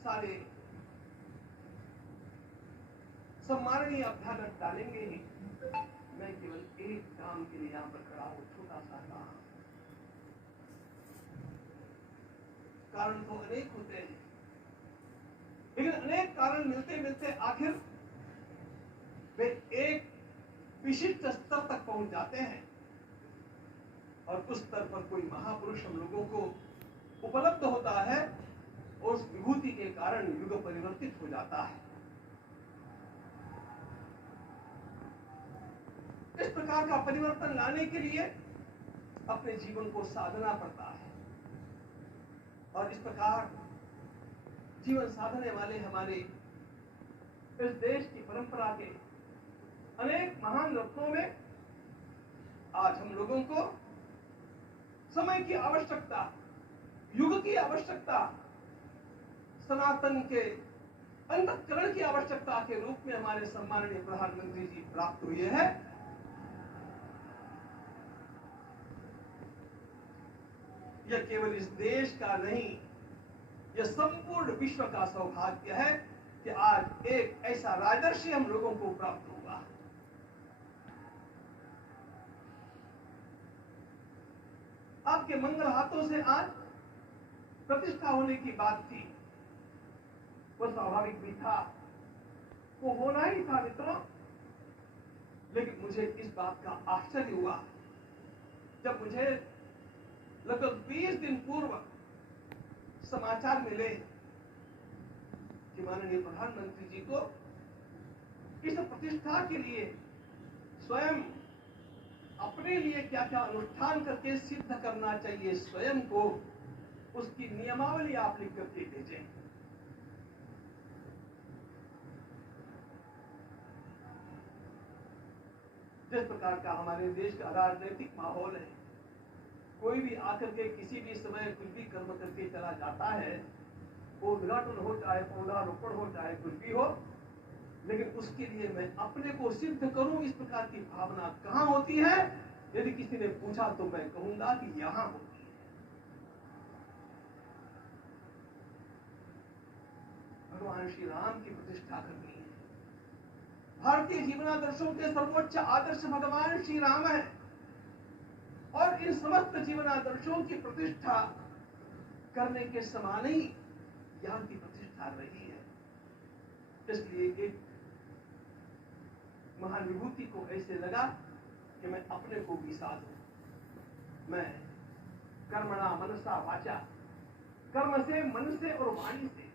सारे सम्माननीय अभ्यागत डालेंगे ही। मैं केवल एक काम के लिए यहाँ पर खड़ा हूँ, छोटा सा काम। कारण तो अनेक होते हैं, लेकिन अनेक कारण मिलते मिलते आखिर वे एक विशिष्ट स्तर तक पहुंच जाते हैं और उस स्तर पर कोई महापुरुष हम लोगों को उपलब्ध होता है और उस विभूति के कारण युग परिवर्तित हो जाता है। इस प्रकार का परिवर्तन लाने के लिए अपने जीवन को साधना पड़ता है और इस प्रकार जीवन साधने वाले हमारे इस देश की परंपरा के अनेक महान रत्नों में आज हम लोगों को समय की आवश्यकता, युग की आवश्यकता, सनातन के अंतःकरण की आवश्यकता के रूप में हमारे सम्माननीय प्रधानमंत्री जी प्राप्त हुए हैं। यह केवल इस देश का नहीं, यह संपूर्ण विश्व का सौभाग्य है कि आज एक ऐसा राजर्षि हम लोगों को प्राप्त हुआ। आपके मंगल हाथों से आज प्रतिष्ठा होने की बात थी, वो स्वाभाविक भी था, वो होना ही था मित्रों। लेकिन मुझे इस बात का आश्चर्य हुआ जब मुझे लगभग 20 दिन पूर्व समाचार मिले कि माननीय प्रधानमंत्री जी को इस प्रतिष्ठा के लिए स्वयं अपने लिए क्या क्या अनुष्ठान करके सिद्ध करना चाहिए स्वयं को, उसकी नियमावली आप लिख करके भेजें। जिस प्रकार का हमारे देश का राजनीतिक माहौल है, कोई भी आकर के किसी भी समय कुछ भी कर्म करके चला जाता है, वो उद्घाटन हो चाहे पौधारोपण हो चाहे कुछ भी हो, लेकिन उसके लिए मैं अपने को सिद्ध करूं, इस प्रकार की भावना कहां होती है? यदि किसी ने पूछा तो मैं कहूंगा कि यहां होती है। भगवान श्री राम की प्रतिष्ठा करनी है। भारतीय जीवनादर्शों के सर्वोच्च आदर्श भगवान श्री राम है और इन समस्त जीवनादर्शों की प्रतिष्ठा करने के समान ही यहाँ की प्रतिष्ठा रही है। इसलिए एक महान विभूति को ऐसे लगा कि मैं अपने को भी साधूं। मैं कर्मणा मनसा वाचा, कर्म से, मन से और वाणी से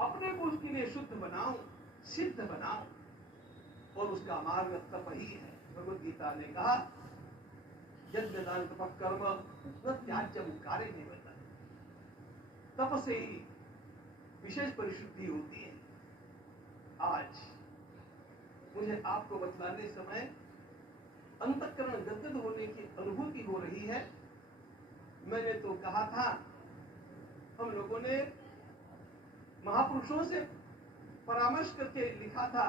अपने को उसके लिए शुद्ध बनाऊं, सिद्ध बनाऊं, और उसका मार्ग तप ही है। भगवद गीता ने कहा यज्ञदान तप कर्म न त्याज्यम कार्य निवृत्त। तप से ही विशेष परिशुद्धि होती है। आज मुझे आपको बतलाने समय अंतःकरण गदगद होने की अनुभूति हो रही है। मैंने तो कहा था, हम लोगों ने महापुरुषों से परामर्श करके लिखा था,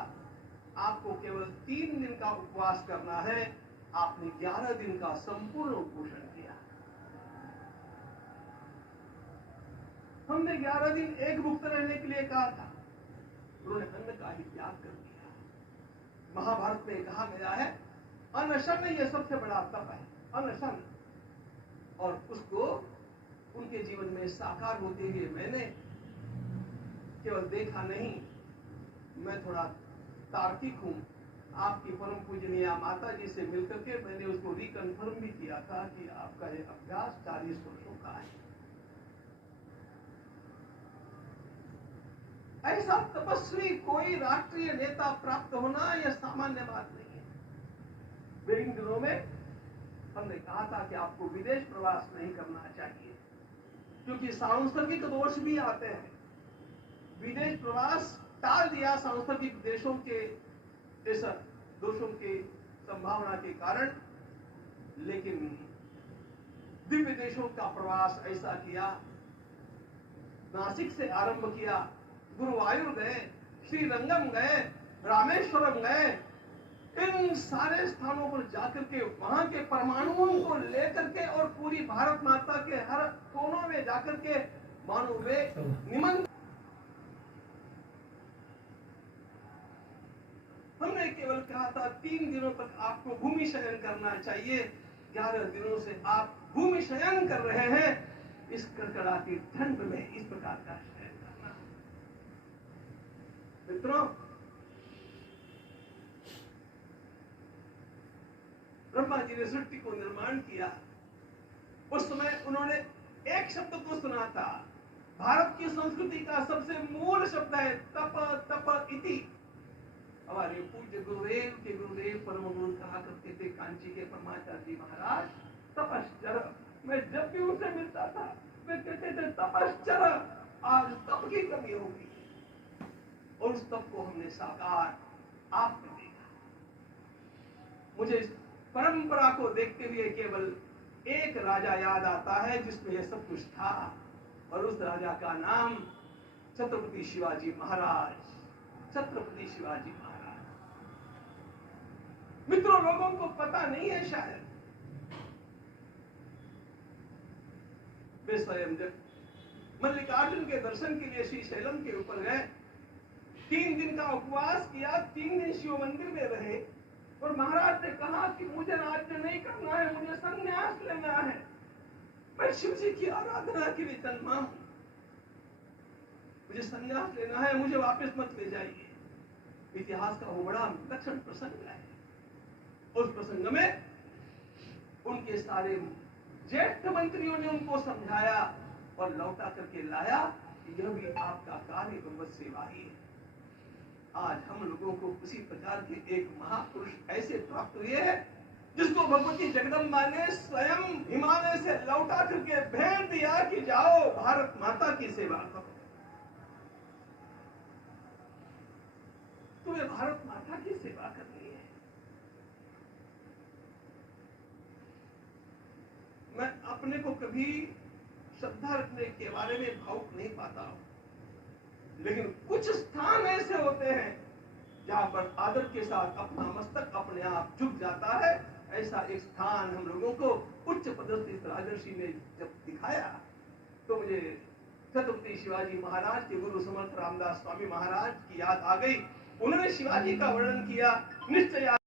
आपको केवल 3 दिन का उपवास करना है। आपने 11 दिन का संपूर्ण उपोषण किया। हमने 11 दिन एक मुक्त रहने के लिए कहा था, उन्होंने अन्न का ही त्याग कर दिया। महाभारत में कहा गया है अनशन यह सबसे बड़ा तप है, अनशन। और उसको उनके जीवन में साकार होते हुए मैंने केवल देखा नहीं, मैं थोड़ा तार्किक हूं। आपकी परम पूजनीय माता जी से मिलकर के मैंने उसको रिकन्फर्म भी किया था कि आपका ये अभ्यास 40 वर्षों का है। ऐसा तपस्वी कोई राष्ट्रीय नेता प्राप्त होना यह सामान्य बात नहीं है। इन दिनों में हमने कहा था कि आपको विदेश प्रवास नहीं करना चाहिए, क्योंकि सांसर्गिक दोष भी आते हैं। विदेश प्रवास टाल दिया सांसर्गिक देशों के इस दोषों के संभावना के कारण, लेकिन दिव्य देशों का प्रवास ऐसा किया। नासिक से आरंभ किया, गुरुवायूर गए, श्रीरंगम गए, रामेश्वरम गए। इन सारे स्थानों पर जाकर के वहां के परमाणुओं को लेकर के और पूरी भारत माता के हर कोनों में जाकर के मानो वे निमंत्रण केवल कहा था 3 दिनों तक आपको भूमि शयन करना चाहिए, 11 दिनों से आप भूमि शयन कर रहे हैं। इस कड़कड़ाती ठंड में इस प्रकार का शयन करना। मित्रों, ब्रह्मा जी ने सृष्टि को निर्माण किया। उस समय उन्होंने एक शब्द को सुना था। भारत की संस्कृति का सबसे मूल शब्द है तप तप इति। हमारे पूज्य गुरुदेव के गुरुदेव परम गुरु कहा करते थे, कांची के परमाचार्य जी महाराज, तपश्चर। मैं जब भी उनसे मिलता था वे कहते थे तपश्चर, आज तप की कमी होगी। और उस तप को हमने साकार आप में देखा। मुझे इस परंपरा को देखते हुए केवल एक राजा याद आता है जिसमें यह सब कुछ था, और उस राजा का नाम छत्रपति शिवाजी महाराज। छत्रपति शिवाजी महाराज। मित्रों, लोगों को पता नहीं है शायद, वे स्वयं जब मल्लिकार्जुन के दर्शन के लिए श्री शैलम के ऊपर गए, 3 दिन का उपवास किया, 3 दिन शिव मंदिर में रहे, और महाराज ने कहा कि मुझे राज्य नहीं करना है, मुझे संन्यास लेना है, मैं शिव जी की आराधना के लिए जन्मा हूं, मुझे संन्यास लेना है, मुझे वापस मत ले जाइए। इतिहास का वो बड़ा विलक्षण प्रसंग है। उस प्रसंग में उनके सारे ज्येष्ठ मंत्रियों ने उनको समझाया और लौटा करके लाया कि यह भी आपका कार्य भगवत सेवा ही है। आज हम लोगों को उसी प्रकार के एक महापुरुष ऐसे प्राप्त हुए हैं जिसको भगवती जगदम्बा ने स्वयं हिमालय से लौटा करके भेज दिया कि जाओ भारत माता की सेवा करो। तुम्हें भारत माता की सेवा करनी है। मैं अपने को कभी श्रद्धा रखने के बारे में भावुक नहीं पाता हूं, लेकिन कुछ स्थान ऐसे होते हैं जहां पर आदर के साथ अपना मस्तक अपने आप झुक जाता है। ऐसा एक स्थान हम लोगों को उच्च पदस्थ राजर्षि ने जब दिखाया तो मुझे छत्रपति शिवाजी महाराज के गुरु समर्थ रामदास स्वामी महाराज की याद आ गई। उन्होंने शिवाजी का वर्णन किया। निश्चय